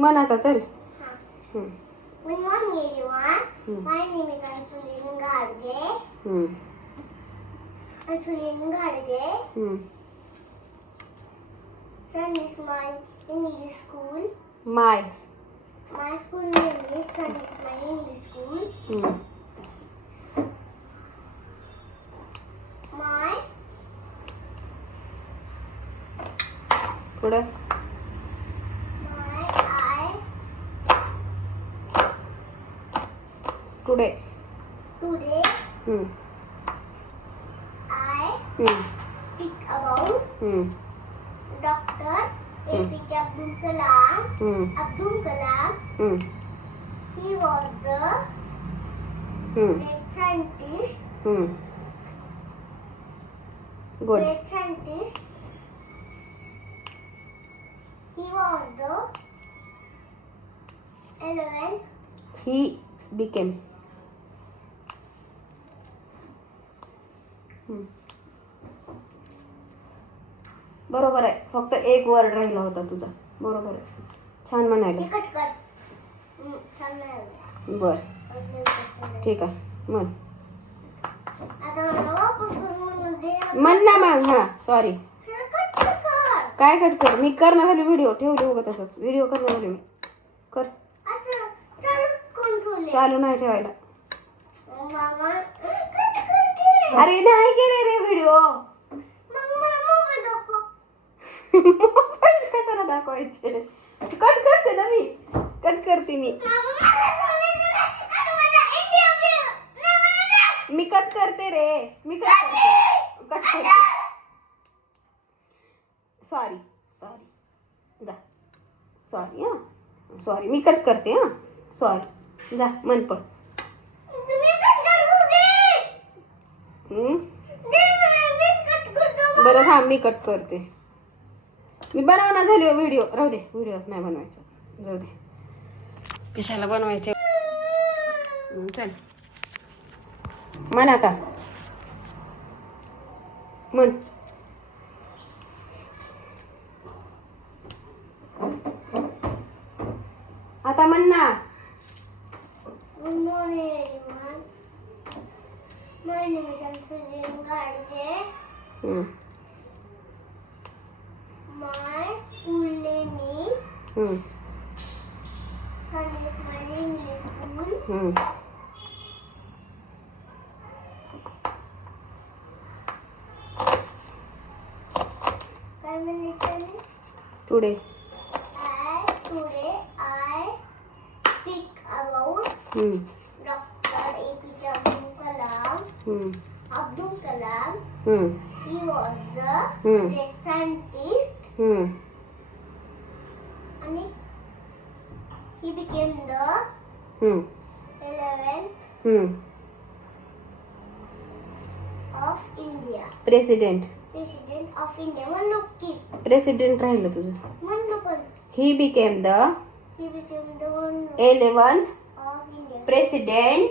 म्हण आता चल. Good morning, everyone. My name is Ansulin Garge. Ansulin Garge. Sun is my English school. My school name is Sun is my English school. My पुढे today I speak about Dr. APJ Abdul Kalam. He was the great scientist. Good. Great scientist. He was the 11th. He became. बरोबर आहे. फक्त एक word राहिला होता तुझा. बरोबर आहे. छान म्हणायला. बर ठीक आहे. म्हण ना मग. हा सॉरी. काय कट कर. मी करणार झाली व्हिडिओ ठेवली उगा तसंच. व्हिडिओ करणार झाली मी. कर. चालू नाही ठेवायला. अरे नाही केले रे व्हिडिओ. मोबाईल कशाला दाखवायचे. कट करते ना मी. कट करते मी. मी कट करते रे. मी कट करते. सॉरी जा. सॉरी हा. सॉरी मी कट करते हा. सॉरी जा. मन पड. बरं हा मी कट करते. मी बनवणार झाली हो व्हिडिओ. राहू दे. व्हिडिओच नाही बनवायचा. जाऊ दे. कशाला बनवायचे. चल म्हण आता. म्हण. आता म्हण ना. Good morning, everyone. My name is Ansulin Garge. My school name is Sun is my English school. Today I speak about Dr. APJ Abdul Kalam. Abdul Kalam. He was the great scientist. And he became the 11th of India. President of India. One look keep. President राहिलं तुझं. One look on. He became the 11th of India. President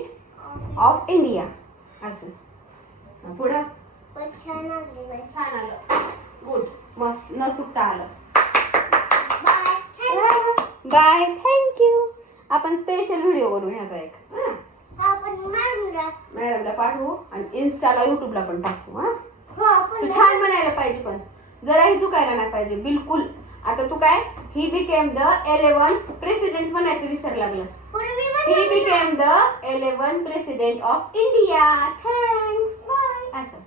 of India. असं पुढं पण छान आलं. छान आलं. Good. मस्त. न चुकता आलं. बाय. थँक्यू. आपण स्पेशल व्हिडिओ बनवू ह्याचा एक. आपण मॅडमला पाठवू आणि इन्स्टाला युट्यूबला पण टाकू. तू पण छान म्हणायला पाहिजे पण जराही चुकायला नाही पाहिजे बिलकुल. आता तू काय ही बिकेम द 11th प्रेसिडेंट म्हणायचं विसर लागलास. He became the 11th president of India. Thanks. Bye. असं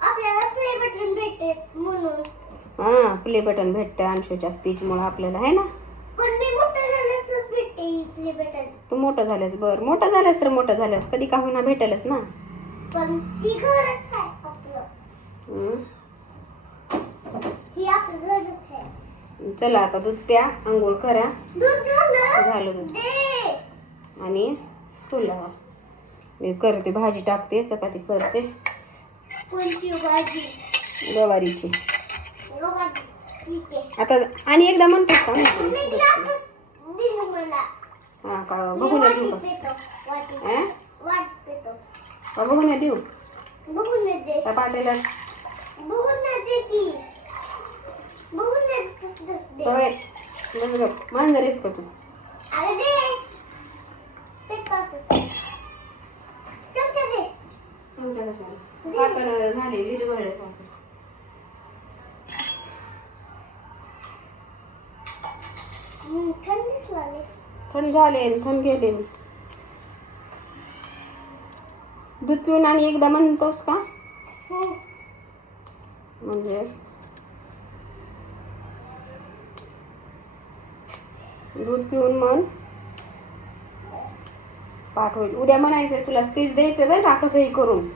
आपल्याला प्ले बटन भेटते म्हणून. प्ले बटन भेटतं अंशूच्या स्पीच मुळे आपल्याला आहे ना. पण मी मोठं झाल्यासच भेटते प्ले बटन. तू मोठं झाल्यास. बरं मोठं झाल्यास तर मोठं झाल्यास कधी का होईना भेटेलच ना. पण ही घरच आहे आपलं. ही आपलं घरच आहे. चला आता दूध प्या. आंघोळ करा. दूध झालं दूध. दे. आणि स्कूलला जा. मी करते भाजी टाकते. चपाती करते. कोणती भाजी. गवारीची. ठीक आहे. आता आणि एकदा म्हणतो का. हा का बघून देऊ का. बघून देऊ बघून दे. त्या पातेल्यात बघून ना देती. बघून ना दे. होय बस गप मांजरीस का तू अरे दे. ते कसं? चमचा दे. तुमच्या कशाला साखर झाली विरघळले साखर थंडीच लागली. थंड झाले थंड गेले मी दूध पिऊन आणि एकदा म्हणतोस का म्हणजे दूध पिऊन मन पाठ होईल उद्या म्हणायचंय तुला स्पीच द्यायचं बरं का कसंही करून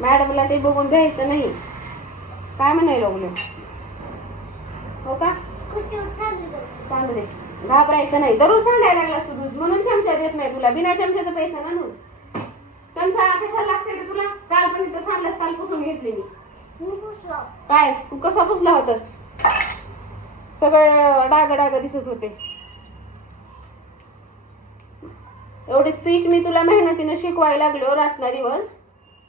मॅडमला ते बघून भ्यायचं नाही काय म्हणायला लागलं हो का सांगू दे घाबरायचं नाही दररोज सांगायला लागलास तू दूध म्हणून चमचा देत नाही तुला बिना चमच्याचं प्यायचं ना दूध चमचा कशाला लागते रे तुला काल पण इथं सांगलास काल पुसून घेतली मी काय तू कसा पुसला होतास सगळे डाग डाग दिसत होते एवढी स्पीच मी तुला मेहनतीने शिकवायला लागलो रात्र दिवस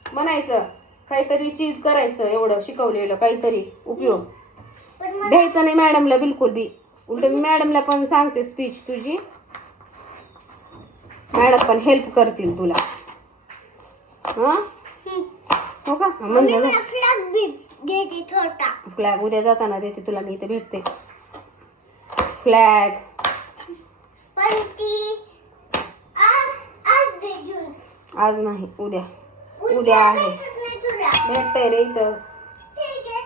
म्हणायचं काहीतरी चीज करायचं एवढं शिकवलेलं काहीतरी उपयोग द्यायचं नाही मॅडमला बिलकुल बी उलट मी मॅडमला पण सांगते स्पीच तुझी मॅडम पण हेल्प करतील तुला हा हो का म्हणजे फ्लॅग उद्या जाताना देते तुला मी इथे भेटते फ्लॅग आज नाही उद्या उद्या आहे भेटतंय रे इथं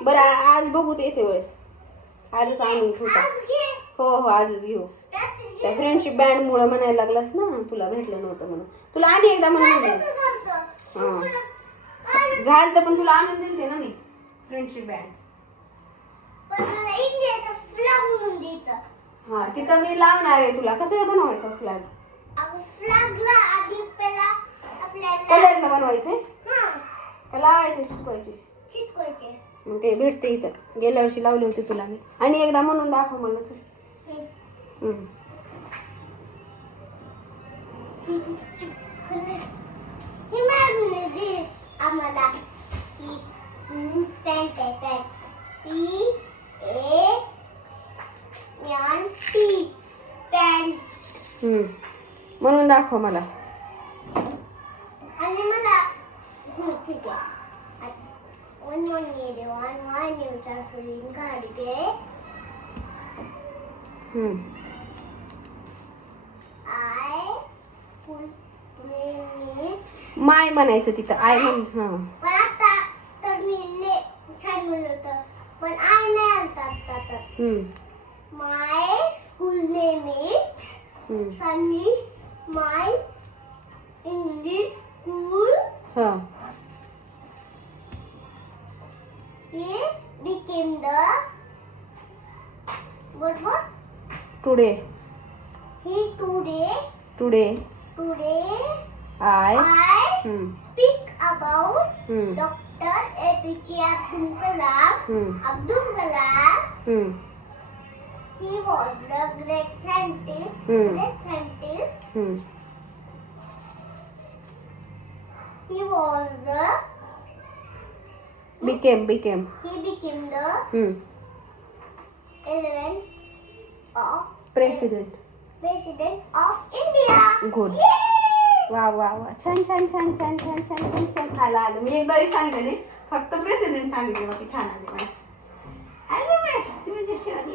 बरं आज बघू ते येते वेळेस आजच आणून ठेवता हो हो आजच घेऊ त्या फ्रेंडशिप बँड मुळे म्हणायला लागलास ना तुला भेटलं नव्हतं म्हणून तुला आणि एकदा म्हणून हा झालं तर पण तुला आणून दिले ना मी फ्रेंडशिप बँड हा तिथं मी लावणार आहे तुला कसं बनवायचं फ्लॅग कलरनं बनवायचे लावायचे चिटकवायचे मग ते भेटते इथं गेल्या वर्षी लावली होती तुला मी आणि एकदा म्हणून दाखव मला चल आम्हाला पॅन्ट आहे पॅन्ट पॅन्ट म्हणून दाखव मला आणि मला ठीक आहे one name translating गाडी I school name माय म्हणायचं तिथं आय म्हण पण आता तर मी छान म्हणलं होतं पण आय नाही आलता आता तर my school name is Sunny my English school he became the what today I speak about Dr. APJ Abdul Kalam he was the great scientist he was the became he became the 11th of president of India. Good. वा वा वा छान छान छान छान छान छान छान छान आलं मी एकदाही सांगितलं नाही फक्त प्रेसिडेंट सांगितलं बाकी छान आले माझी आले मॅश तुम्ही जशी आली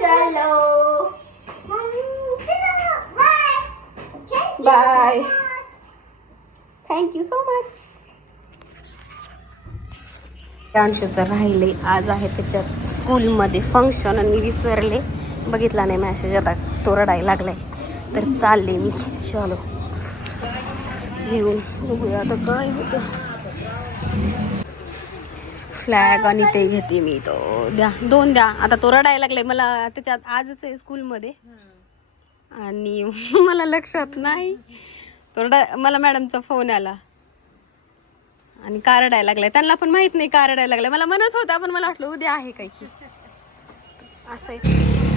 चलो बाय थँक्यू सो मच अंशूचं राहिले आज आहे त्याच्यात स्कूलमध्ये फंक्शन आणि मी विसरले बघितला नाही मॅसेज आता तो रडायला लागलाय तर चालले मी चलो घेऊन बघूया आता काय होतं फ्लॅग आणि ते घेते मी तो द्या दोन द्या आता तो रडायला लागलाय मला त्याच्यात आजच आहे स्कूलमध्ये आणि मला लक्षात नाही तो मला मॅडमचा फोन आला आणि का रडायला लागलाय त्यांना पण माहित नाही का रडायला लागलाय मला म्हणत होता पण मला वाटलं उद्या आहे काही असं आहे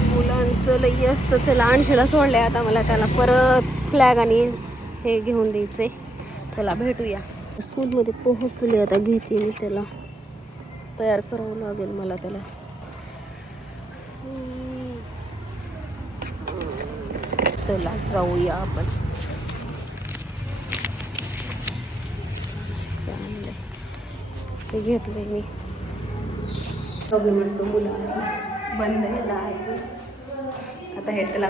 मुलांचं लई असतं चला अंशूला सोडलंय आता मला त्याला परत फ्लॅग आणि हे घेऊन द्यायचंय चला भेटूया. स्कूलमध्ये पोहोचले आता. घेते मी त्याला. तयार करावं लागेल मला त्याला. चला जाऊया आपण. ते घेतलंय मी. प्रॉब्लेम असतो मुलांचा. बंद केला आहे आता. हे त्याला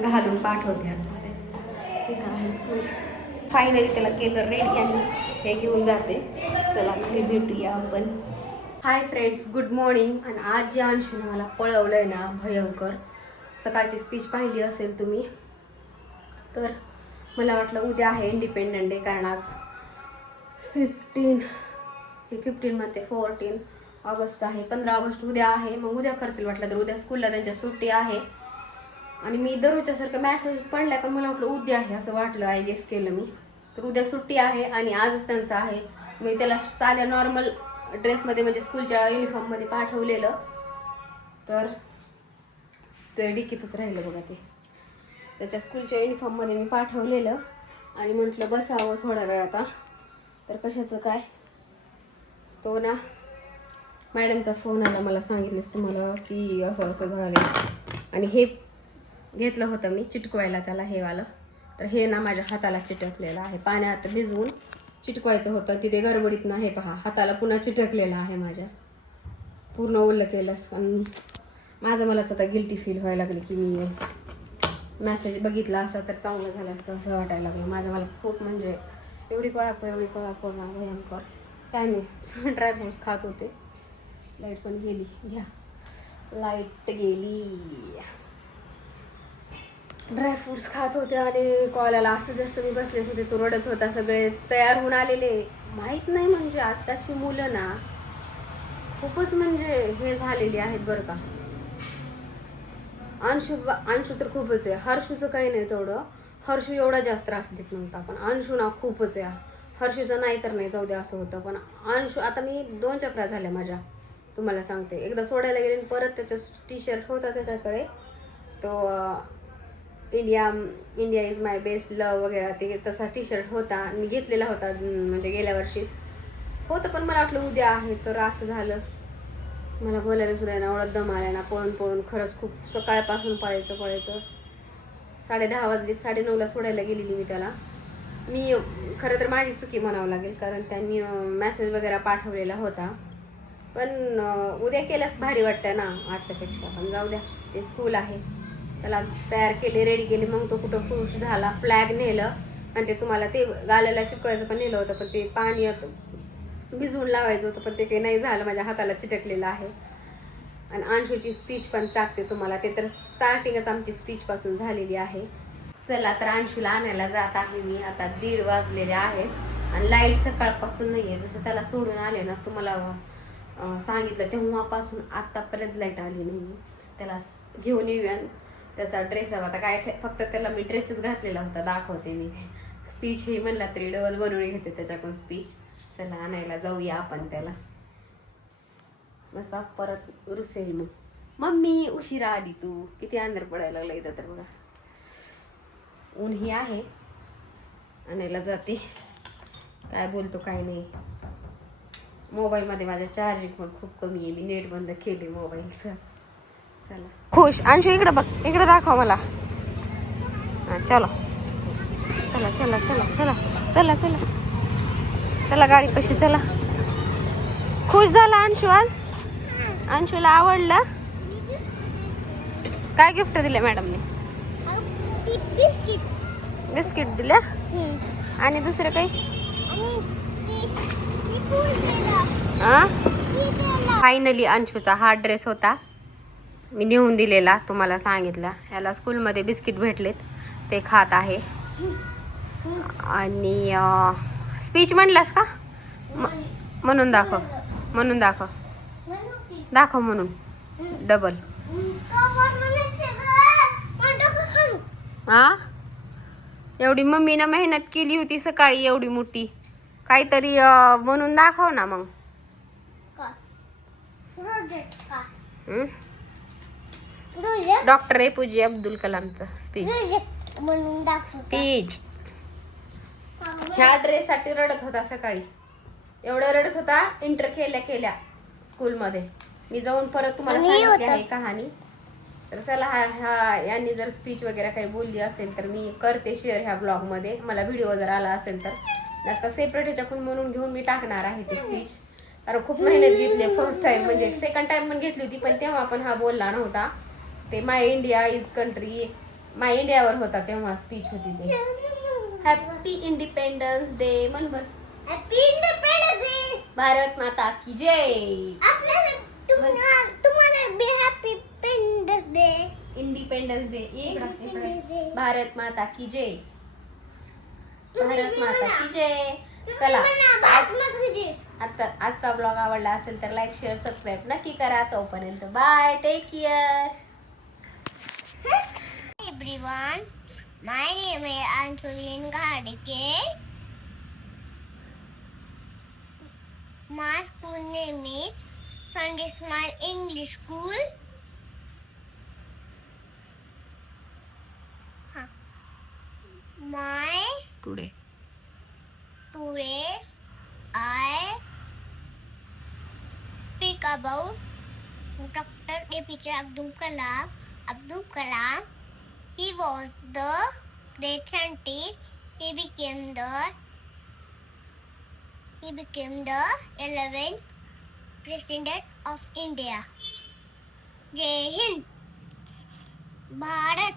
घालून पाठवते आतमध्ये. तिथं आहे स्कूल. फायनली त्याला केलं रेडी आणि हे घेऊन जाते. चला घरी भेटूया आपण. Hi friends, good morning. आणि आज जे अंशूने मला पळवलं आहे ना भयंकर. सकाळची स्पीच पाहिली असेल तुम्ही. तर मला वाटलं उद्या आहे इंडिपेंडंट डे, कारण आज 15 मध्ये 14 ऑगस्ट आहे. 15 ऑगस्ट उद्या आहे. मग उद्या करतील वाटलं तर. उद्या स्कूलला त्यांच्या सुट्टी आहे. आणि मी दररोजच्यासारखं मॅसेज पडलाय, पण मला वाटलं उद्या आहे असं वाटलं. आय गेस केलं मी. तर उद्या सुट्टी आहे आणि आजच त्यांचं आहे. मी त्याला साध्या नॉर्मल ड्रेसमध्ये म्हणजे स्कूलच्या युनिफॉर्ममध्ये पाठवलेलं. तर ते डिकीतच राहिलं बघा. ते त्याच्या स्कूलच्या युनिफॉर्ममध्ये मी पाठवलेलं आणि म्हटलं बसावं थोडा वेळ आता. तर कशाचं काय, तो ना मॅडमचा फोन आला. मला सांगितलंच तुम्हाला की असं असं झालं. आणि हे घेतलं होतं मी चिटकवायला त्याला, हे वालं. तर हे ना माझ्या हाताला चिटकलेलं आहे. पाण्यात भिजवून चिटकवायचं होतं. तिथे गडबडीत ना हे पहा हाताला पुन्हा चिटकलेलं आहे. माझ्या पूर्ण ओलं केलं. आणि माझं मलाच आता गिल्टी फील व्हायला लागली की मी मॅसेज बघितला असता तर चांगलं झालं असतं असं वाटायला लागलं. माझं मला खूप म्हणजे एवढी पळापळ ना भयंकर. काय मी ड्रायफ्रूट्स खात होते. लाईट पण गेली. घ्या, लाईट गेली. ड्रायफ्रूट्स खात होते आणि कॉलाला असं जस्ट मी बसलेच होते. तो रडत होता. सगळे तयार होऊन आलेले. माहीत नाही म्हणजे आत्ताची मुलं ना खूपच म्हणजे हे झालेली आहेत बरं का. अंशू तर खूपच आहे. हर्षूचं काही नाही तेवढं. हर्षू एवढा जास्त त्रास देत नव्हता, पण अंशू ना खूपच आहे. हर्षूचं नाही तर नाही, जाऊ द्या असं होतं. पण अंशू आता मी 2 चक्रा झाल्या माझ्या, तुम्हाला सांगते. एकदा सोडायला गेले आणि परत त्याचा टी शर्ट होता त्याच्याकडे, तो इंडिया इज माय बेस्ट लव वगैरे ते तसा टी शर्ट होता. मी घेतलेला होता म्हणजे गेल्या वर्षीच होतं. पण मला वाटलं उद्या आहे तर असं झालं. मला बोलायला सुद्धा ना एवढा दम आला ना. पळून खरंच खूप सकाळपासून पळायचं. 10:30 वाजले. 9:30ला सोडायला गेलेली मी त्याला. मी खरं तर माझी चुकी म्हणावं लागेल, कारण त्यांनी मेसेज वगैरे पाठवलेला होता. पण उद्या केलंच भारी वाटतं ना आजच्यापेक्षा. पण जाऊ द्या, ते स्कूल आहे. त्याला तयार केले, रेडी केले. मग तो कुठं खुश झाला. फ्लॅग नेलं आणि ते तुम्हाला ते गालाला चिटकवायचं पण नेलं होतं, पण ते पाणी भिजवून लावायचं होतं, पण ते काही नाही झालं. माझ्या हाताला चिटकलेलं आहे. आणि अंशूची स्पीच पण टाकते तुम्हाला. ते तर स्टार्टिंगच आमची स्पीचपासून झालेली आहे. चला तर अंशूला आणायला जात आहे मी. आता 1:30 वाजलेले आहेत आणि लाईट सकाळपासून नाही आहे. जसं त्याला सोडून आले ना, तुम्हाला सांगितलं तेव्हापासून आत्तापर्यंत लाईट आली नाही. त्याला घेऊन येऊया. त्याचा ड्रेस हवा आता काय, फक्त त्याला मी ड्रेसच घातलेला होता. दाखवते मी. स्पीच हे म्हणला तरी डबल बनवून घेते त्याच्याकडून स्पीच. चला आणायला जाऊया आपण त्याला. मस्त परत रुसेल मग. मम्मी उशिरा आली तू. किती अंधार पडायला लागला इथं तर बघा. ऊन ही आहे. आणायला जाते. काय बोलतो काय नाही. मोबाईलमध्ये माझ्या चार्जिंग पण खूप कमी आहे. मी नेट बंद केले मोबाईलचं. चला खुश. अंशू इकडे बघ, इकडे दाखव मला. हां चलो. चला गाडी पशी चला. खुश झाला अंशू आज. अंशूला आवडलं. काय गिफ्ट दिले मॅडमने? बिस्किट दिल्या. आणि दुसरं काही? फायनली अंशूचा हा ड्रेस होता. मी नेऊन दिलेला, तुम्हाला सांगितलं. याला स्कूलमध्ये बिस्किट भेटलेत, ते खात आहे. आणि स्पीच म्हणलास का? म्हणून दाखव म्हणून डबल. हा एवढी मम्मीनं मेहनत केली होती सकाळी एवढी मोठी. काहीतरी म्हणून दाखव ना मग. डॉक्टर APJ अब्दुल कलामचं स्पीच. ह्या ड्रेससाठी रडत होता सकाळी. एवढं रडत होता इंटर केल्या स्कूलमध्ये. मी जाऊन परत तुम्हाला सांगितली आहे कहाणी. तर चला हा यांनी जर स्पीच वगैरे काही बोलली असेल तर मी करते शेअर ह्या ब्लॉगमध्ये. मला व्हिडिओ जर आला असेल तर नसता सेपरेट ह्याच्याकडून म्हणून घेऊन मी टाकणार आहे ते स्पीच. कारण खूप मेहनत घेतली फर्स्ट टाइम, म्हणजे सेकंड टाइम पण घेतली होती पण तेव्हा पण हा बोलला नव्हता. ते माय इंडिया इज कंट्री, माय इंडियावर होता तेव्हा स्पीच होती ते. हॅपी इंडिपेंडन्स डे म्हण बर. Happy independence day. भारत माता की जय. तुम्हाला be happy independence day. Independence day इकडे. भारत माता की जय. भारत माता की जय. चला आजचा ब्लॉग आवडला असेल तर लाईक शेअर सबस्क्राईब नक्की करा. तोपर्यंत bye, take care. Everyone, my name is Ansulin Gadike. My school name is Sunday Smile English School. My today I speak about Dr. APJ Abdul Kalam. Abdul Kalam, he was the great scientist. He became the 11th president of India. Jai Hind. Bharat